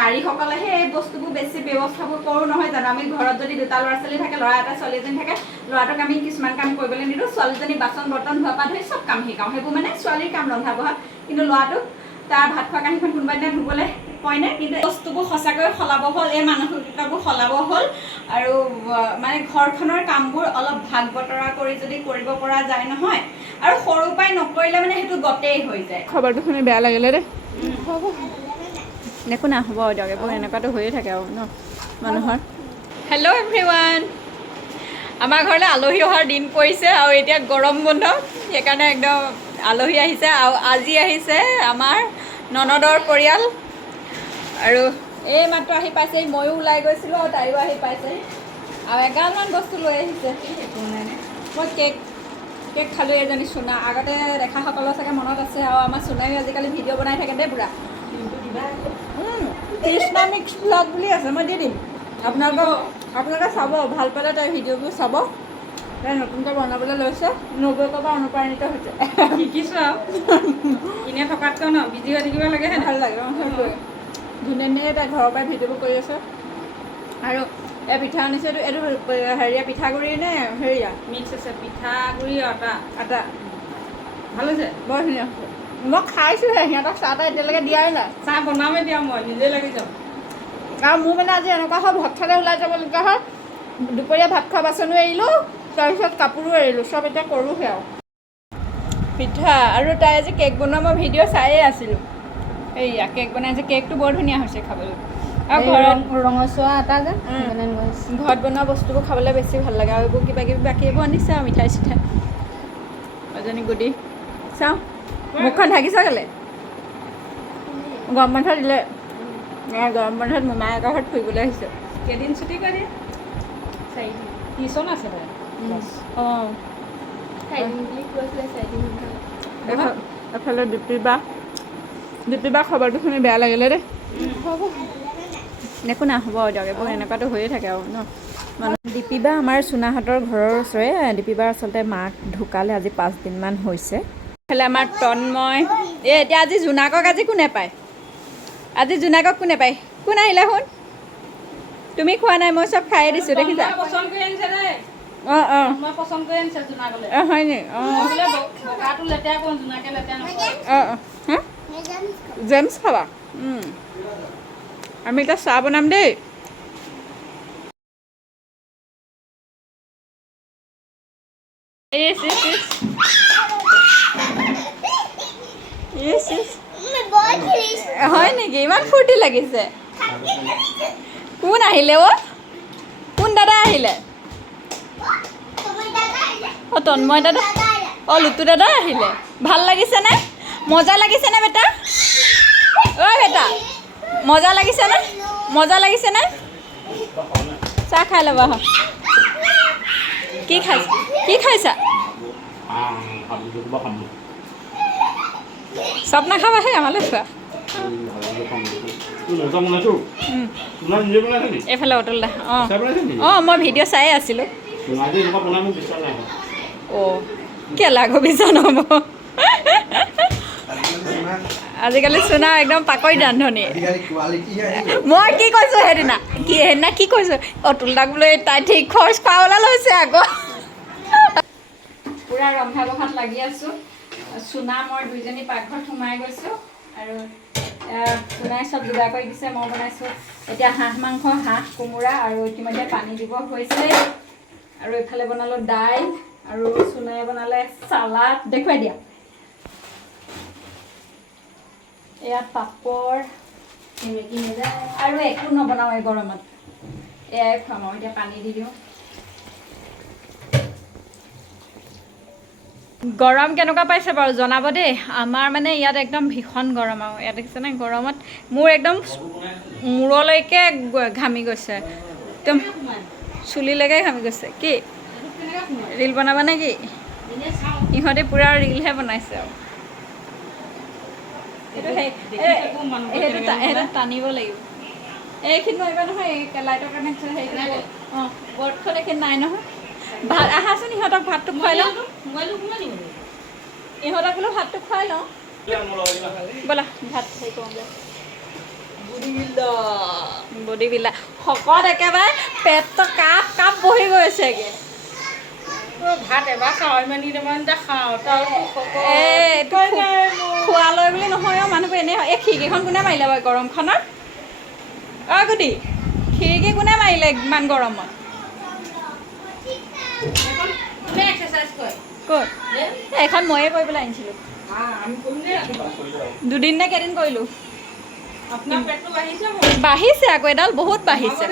নাৰীসকলেহে এই বস্তুবোৰ বেছি ব্যৱস্থাবোৰ কৰোঁ নহয় জানো আমি ঘৰত যদি দুটা ল'ৰা ছোৱালী থাকে ল'ৰা এটা ছোৱালী এজনী থাকে ল'ৰাটোক আমি কিছুমান কাম কৰিবলৈ নিদিওঁ ছোৱালীজনী বাচন বৰ্তন ধোৱা পৰা ধৰি চব কাম শিকাওঁ সেইবোৰ মানে ছোৱালীৰ কাম ৰন্ধা বঢ়া কিন্তু ল'ৰাটোক তাৰ ভাত খোৱা কাঁহীখন কোনোবা দিনা ধুবলৈ কয় নে কিন্তু বস্তুবোৰ সঁচাকৈ সলাব হ'ল এই মানসিকতাবোৰ সলাব হ'ল আৰু মানে ঘৰখনৰ কামবোৰ অলপ ভাগ বতৰা কৰি যদি কৰিব পৰা যায় নহয় আৰু সৰুৰ পৰাই নকৰিলে মানে সেইটো গতেই হৈ যায় খবৰটো শুনি বেয়া লাগিলে দেই হ'ব একো না হ'ব দিয়ক এইবোৰ এনেকুৱাতো হৈয়ে থাকে আৰু ন মানুহৰ হেল্ল' এভৰিৱান আমাৰ ঘৰলৈ আলহী অহাৰ দিন পৰিছে আৰু এতিয়া গৰম বন্ধ সেইকাৰণে একদম আলহী আহিছে আৰু আজি আহিছে আমাৰ ননদৰ পৰিয়াল আৰু এই মাত্ৰ আহি পাইছেহি ময়ো ওলাই গৈছিলোঁ আৰু তাইও আহি পাইছেহি আৰু এগালমান বস্তু লৈ আহিছে মই কেক খালোঁ এজনী চুনা আগতে দেখাসকলৰ চাগে মনত আছে আৰু আমাৰ চুনাইও আজিকালি ভিডিঅ' বনাই থাকে দেই পুৰা কৃষ্ণা মিক্স ব্লগ বুলি আছে মই দি দিম আপোনালোকে চাব ভাল পালে তাই ভিডিঅ'বোৰ চাব তাই নতুনকৈ বনাবলৈ লৈছে নবৌকৰ পৰা অনুপ্ৰাণিত হৈছে শিকিছোঁ আৰু এনেই থকাতকৈ ন বিজি হৈ থাকিব লাগে ভাল লাগে ধুনীয়া ধুনীয়া তাই ঘৰৰ পৰাই ভিডিঅ'বোৰ কৰি আছে আৰু এই পিঠা আনিছে এইটো হেৰিয়া পিঠাগুড়ি নে হেৰিয়া মিক্স আছে পিঠাগুড়ি আটা ভাল হৈছে বৰ ধুনীয়া হৈছে মই খাইছোঁহে সিহঁতক চাহ তাহ এতিয়ালৈকে দিয়াই নাই চাহ বনামেই দিয়া মই নিজে লাগি যাওঁ আৰু মোৰ মানে আজি এনেকুৱা হয় ভাত খালে ওলাই যাবলগীয়া হয় দুপৰীয়া ভাত খোৱা বাচনো এৰিলোঁ তাৰপিছত কাপোৰো এৰিলোঁ চব এতিয়া কৰোঁহে আৰু পিঠা আৰু তাই আজি কেক বনোৱা মই ভিডিঅ' চায়েই আছিলোঁ এইয়া কেক বনাইছে কেকটো বৰ ধুনীয়া হৈছে খাবলৈ আৰু ঘৰত ৰঙচুৱা আটা যে ঘৰত বনোৱা বস্তুবোৰ খাবলৈ বেছি ভাল লাগে আৰু এইবোৰ কিবা কিবি বাকী এইবোৰ আনিছে আৰু মিঠাই চিঠাই এজনী গুডি চাওঁ মুখখন ঢাকিছ কেলৈ গৰম বন্ধ দিলে গৰম বন্ধত মোমায়েকৰ ঘৰত ফুৰিবলৈ আহিছে কেইদিন ছুটি কৰি চাৰিদিন টিউশ্যন আছে অঁ এফালে দীপিবা খবৰটো শুনি বেয়া লাগিলে দেই হ'ব একো না হ'ব দিয়ক এইবোৰ এনেকুৱাতো হৈয়ে থাকে আৰু ন মানুহ দীপিবা আমাৰ চুনাহঁতৰ ঘৰৰ ওচৰে দীপিবাৰ আচলতে মাক ঢুকালে আজি 5 দিনমান হৈছে এইফালে আমাৰ তন্ময় এতিয়া আজি জোনাকক আজি কোনে পায় আজি জোনাকক কোনে পায় কোন আহিলে শুন তুমি খোৱা নাই মই চব খাই দিছোঁ দেখিছা অঁ অঁ মই পচন্দ কৰি আনিছোঁ জোনাকলৈ অঁ হয় নি অঁ বগাটো লেতেৰা কৰোঁ জোনাকে লেতেৰা নকৰে অঁ অঁ হা জেমছ খাবা আমি এতিয়া চাহ বনাম দেই হয় নেকি ইমান ফূৰ্তি লাগিছে কোন আহিলে অ' কোন দাদা আহিলে অঁ তন্ময় দাদা অঁ লুটু দাদা আহিলে ভাল লাগিছেনে মজা লাগিছেনে বেটা ঐ বেটা মজা লাগিছেনে চাহ খাই ল'বা কি খাইছা চব নাখাবাহে আমালৈ খোৱা এইফালে অতুল দা অঁ মই ভিডিঅ' চায়ে আছিলোঁ অঁ কেলা গবিছা নহ'ব আজিকালি চুনা একদম পাকৈত ৰান্ধনি মই কি কৈছোঁ সেইদিনা কি কৈছোঁ অতুল দাক বোলে তাই ঠিক খৰচ পাবলৈ লৈছে আকৌ পূৰা ৰন্ধা বঢ়াত লাগি আছোঁ চুনা মই দুইজনী পাকঘৰত সোমাই গৈছোঁ আৰু চুনাই চব যোগাৰ কৰি দিছে মই বনাইছোঁ এতিয়া হাঁহ মাংস হাঁহ কোমোৰা আৰু ইতিমধ্যে পানী দিব হৈছে আৰু এইফালে বনালোঁ দাইল আৰু চুনাই বনালে চালাড দেখুৱাই দিয়া এয়া পাপৰ আৰু একো নবনাওঁ এই গৰমত এয়াই খুৱাম আৰু এতিয়া পানী দি দিওঁ গৰম কেনেকুৱা পাইছে বাৰু জনাব দেই আমাৰ মানে ইয়াত একদম ভীষণ গৰম আৰু ইয়াত দেখিছেনে গৰমত মোৰ একদম মূৰলৈকে ঘামি গৈছে একদম চুলিলৈকে ঘামি গৈছে কি ৰীল বনাবা নে কি ইহঁতে পূৰা ৰিলহে বনাইছে আৰু সেইটো টানিব লাগিব এইখিনি নোৱাৰিবা নহয় এই লাইটৰ কানেকশ্যন হেৰি অঁ বৰ্ডখন এইখিনি নাই নহয় ভাত আহাচোন ইহঁতক ভাতটো খুৱাই লওঁ ইহঁতক বোলো ভাতটো খুৱাই লওঁ ব'লা ভাত হেৰি কৰোঁগৈ বডি বিল্ডাৰ শকত একেবাৰে পেটটো কাপ কাপ বহি গৈছেগে ভাত এবাৰ খাওঁ ইমান খাওঁ খোৱা লয় বুলি নহয় আৰু মানুহবোৰ এনেই এই খিৰিকীখন কোনে মাৰিলে বাৰু গৰমখনত অ' গুটি খিৰিকী কোনে মাৰিলে ইমান গৰমত ক'ত এইখন ময়ে কৰিবলৈ আনিছিলোঁ দুদিন নে কেইদিন কৰিলোঁ বাঢ়িছে আকৌ এডাল বহুত বাঢ়িছে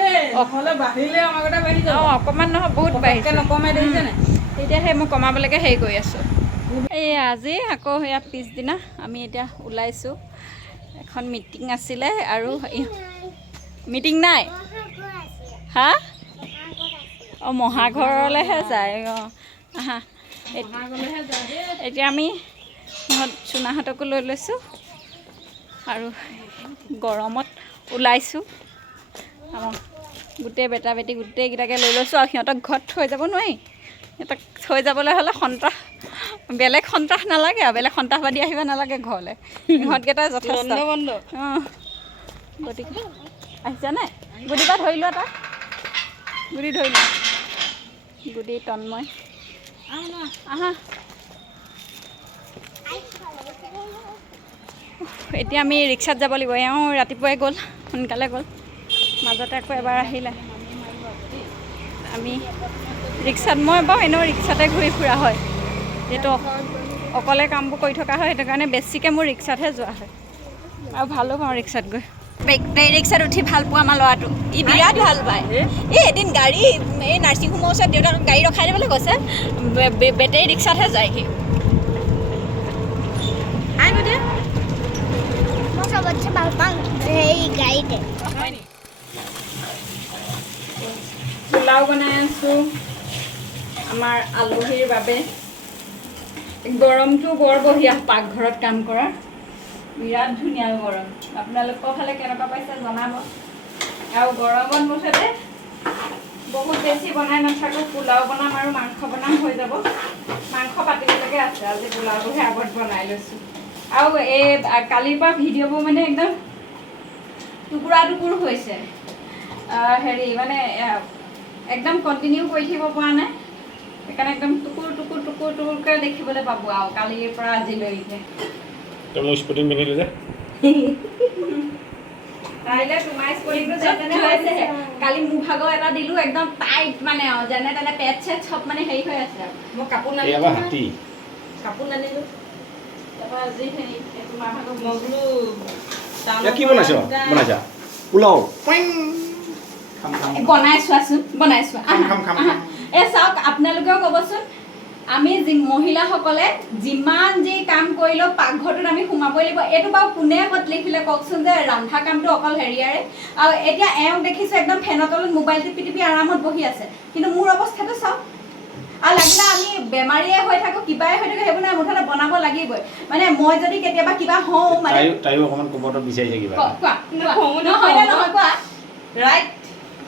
অকণমান নহয় বহুত বাঢ়িছে নকমাই দেখিছেনে এতিয়া সেই মই কমাবলৈকে হেৰি কৰি আছোঁ এই আজি আকৌ সেয়া পিছদিনা আমি এতিয়া ওলাইছোঁ এখন মিটিং আছিলে আৰু মিটিং নাই হা অঁ মহাঘৰলৈহে যায় অঁ আহা এতিয়া আমি চুনাহঁতকো লৈ লৈছোঁ আৰু গৰমত ওলাইছোঁ আমাৰ গোটেই বেটা বেটি গোটেইকেইটাকে লৈ লৈছোঁ আৰু সিহঁতক ঘৰত থৈ যাব নোৱাৰি সিহঁতক থৈ যাবলৈ হ'লে বেলেগ সন্ত্ৰাস নালাগে আৰু বেলেগ সন্ত্ৰাসবাদী আহিব নালাগে ঘৰলৈ সিহঁতকেইটাই যথেষ্ট অঁ গতিকে আহিছা নাই গুটিৰ পৰা ধৰি লোৱা তাক গুটি ধৰি লোৱা গুটি তন্ময় আহা এতিয়া আমি ৰিক্সাত যাব লাগিব এওঁ ৰাতিপুৱাই গ'ল সোনকালে গ'ল মাজতে আকৌ এবাৰ আহিলে আমি ৰিক্সাত মই বাৰু এনেও ৰিক্সাতে ঘূৰি ফুৰা হয় যিহেতু অকলে কামবোৰ কৰি থকা হয় সেইটো কাৰণে বেছিকৈ মোৰ ৰিক্সাতহে যোৱা হয় আৰু ভালো পাওঁ ৰিক্সাত গৈ বেটেৰী ৰিক্সাত উঠি ভাল পোৱা আমাৰ ল'ৰাটো ই বিৰাট ভাল পায় এই এদিন গাড়ী এই নাৰ্ছিং হোমৰ ওচৰত দেউতাক গাড়ী ৰখাই দিবলৈ কৈছে বেটেৰী ৰিক্সাতহে যায় সি সবচেয়ে ভাল পাওঁ এই গাড়ীতে পোলাও বনাই আছোঁ আমাৰ আলহীৰ বাবে গৰমটো বৰ বঢ়িয়া পাকঘৰত কাম কৰা বিৰাট ধুনীয়া গৰম আপোনালোকৰ ফালে কেনেকুৱা পাইছে জনাব আৰু গৰমত মুঠতে বহুত বেছি বনাই নাথাকোঁ পোলাও বনাম আৰু মাংস বনাম হৈ যাব মাংস পাতিবলৈকে আছে আজি পোলাওটোহে আগত বনাই লৈছোঁ আৰু এই কালিৰ পৰা ভিডিঅ'বোৰ মানে একদম টুকুৰা টুকুৰ হৈছে হেৰি মানে একদম কণ্টিনিউ কৰি থাকিব পৰা নাই সেইকাৰণে একদম টুকুৰ টুকুৰ টুকুৰ টুকুৰকৈ দেখিবলৈ পাব আৰু কালিৰ পৰা আজিলৈকে মোৰ স্পৰ্টিং পিন্ধিলোঁ যে কাইলৈ তোমাৰ স্পৰ্টিংটো যেনে হৈছেহে কালি মোৰ ভাগৰ এটা দিলোঁ একদম টাইট মানে আৰু যেনে তেনে পেট চেট চব মানে হেৰি হৈ আছে আৰু মই কাপোৰ এয়া হাতী নানিলোঁ তাৰপৰা আজি হেৰি তোমাৰ ভাগৰ মই বোলো কি বনাইছা পোলাও বনাই চোৱাচোন বনাই চোৱা এই চাওক আপোনালোকেও ক'বচোন আমি মহিলাসকলে যিমান যি কাম কৰিলেও পাকঘৰটোত আমি সোমাবই লাগিব এইটো বাৰু কোনে ক'ত লিখিলে কওকচোন যে ৰন্ধা কামটো অকল হেৰিয়াৰে আৰু এতিয়া এওঁক দেখিছোঁ একদম ফেনৰ তলত মোবাইলটো পিটিপি আৰামত বহি আছে কিন্তু মোৰ অৱস্থাটো চাওক আৰু লাগিলে আমি বেমাৰীয়ে হৈ থাকোঁ কিবাই হৈ থাকোঁ সেইবোৰ নাই মুঠতে বনাব লাগিবই মানে মই যদি কেতিয়াবা কিবা হওঁ মানে তাইও অকণমান ক'বতো বিচাৰিছে কিবা কোৱা নহয় কোৱা ৰাইট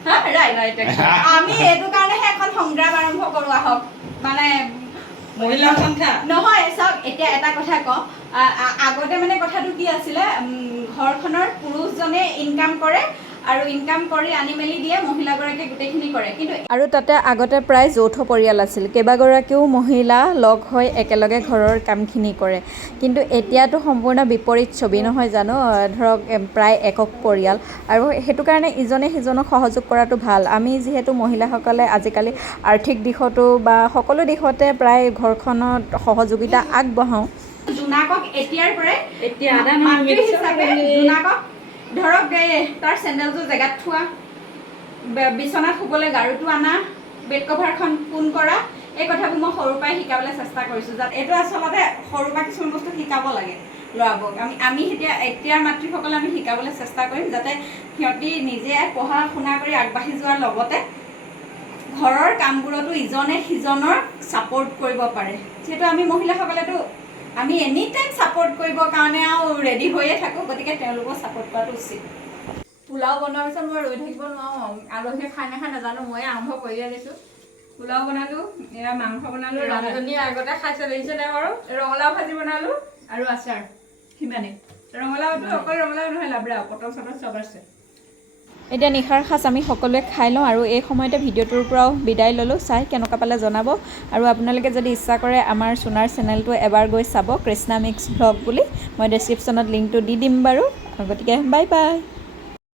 হা ৰাইট আমি এইটো কাৰণেহে এখন সংগ্ৰাম আৰম্ভ কৰোঁ আহক মানে মহিলা সংখ্যা নহয় চাওক এতিয়া এটা কথা কওঁ আগতে মানে কথাটো কি আছিলে ঘৰখনৰ পুৰুষজনে ইনকাম কৰে আৰু ইনকাম কৰি আনি মেলি দিয়ে মহিলাগৰাকীয়ে গোটেইখিনি কৰে কিন্তু আৰু তাতে আগতে প্ৰায় যৌথ পৰিয়াল আছিল কেইবাগৰাকীও মহিলা লগ হৈ একেলগে ঘৰৰ কামখিনি কৰে কিন্তু এতিয়াতো সম্পূৰ্ণ বিপৰীত ছবি নহয় জানো ধৰক প্ৰায় একক পৰিয়াল আৰু সেইটো কাৰণে ইজনে সিজনক সহযোগ কৰাটো ভাল আমি যিহেতু মহিলাসকলে আজিকালি আৰ্থিক দিশতো বা সকলো দিশতে প্ৰায় ঘৰখনত সহযোগিতা আগবঢ়াওঁ জোনাকক এতিয়াৰ পৰাই এতিয়া মাতৃ হিচাপে জোনাকক ধৰক তাৰ চেণ্ডেলযোৰ জেগাত থোৱা বিচনাত শুবলৈ গাৰুটো আনা বেড কভাৰখন পোন কৰা এই কথাবোৰ মই সৰুৰ পৰাই শিকাবলৈ চেষ্টা কৰিছোঁ যাতে এইটো আচলতে সৰুৰ পৰা কিছুমান বস্তু শিকাব লাগে ল'ৰাবোৰক আমি এতিয়াৰ মাতৃসকলে আমি শিকাবলৈ চেষ্টা কৰিম যাতে সিহঁতি নিজে পঢ়া শুনা কৰি আগবাঢ়ি যোৱাৰ লগতে ঘৰৰ কামবোৰতো ইজনে সিজনৰ ছাপোৰ্ট কৰিব পাৰে যিহেতু আমি মহিলাসকলেতো আমি এনি টাইম ছাপোৰ্ট কৰিবৰ কাৰণে আৰু ৰেডি হৈয়ে থাকোঁ গতিকে তেওঁলোকক ছাপোৰ্ট কৰাটো উচিত পোলাও বনোৱাৰ পিছত মই ৰৈ থাকিব নোৱাৰোঁ আলহীয়ে খাই নাখায় নাজানো ময়ে আৰম্ভ কৰিয়ে দিছোঁ পোলাও বনালোঁ এয়া মাংস বনালোঁ ৰান্ধনীয়ে আগতে খাইছে দেখিছেনে বাৰু ৰঙালাও ভাজি বনালোঁ আৰু আচাৰ সিমানেই ৰঙালাওটো অকল ৰঙালাও নহয় লাবৰা পটল চটল চব আছে। এতিয়া নিশাৰ সাঁজ আমি সকলোৱে খাই লওঁ আৰু এই সময়তে ভিডিঅ'টোৰ পৰাও বিদায় ল'লোঁ। চাই কেনেকুৱা পালে জনাব আৰু আপোনালোকে যদি ইচ্ছা কৰে আমাৰ সোণাৰ চেনেলটো এবাৰ গৈ চাব, কৃষ্ণা মিক্স ভ্লগ বুলি। মই ডেছক্ৰিপশ্যনত লিংকটো দি দিম বাৰু। গতিকে বাই বাই।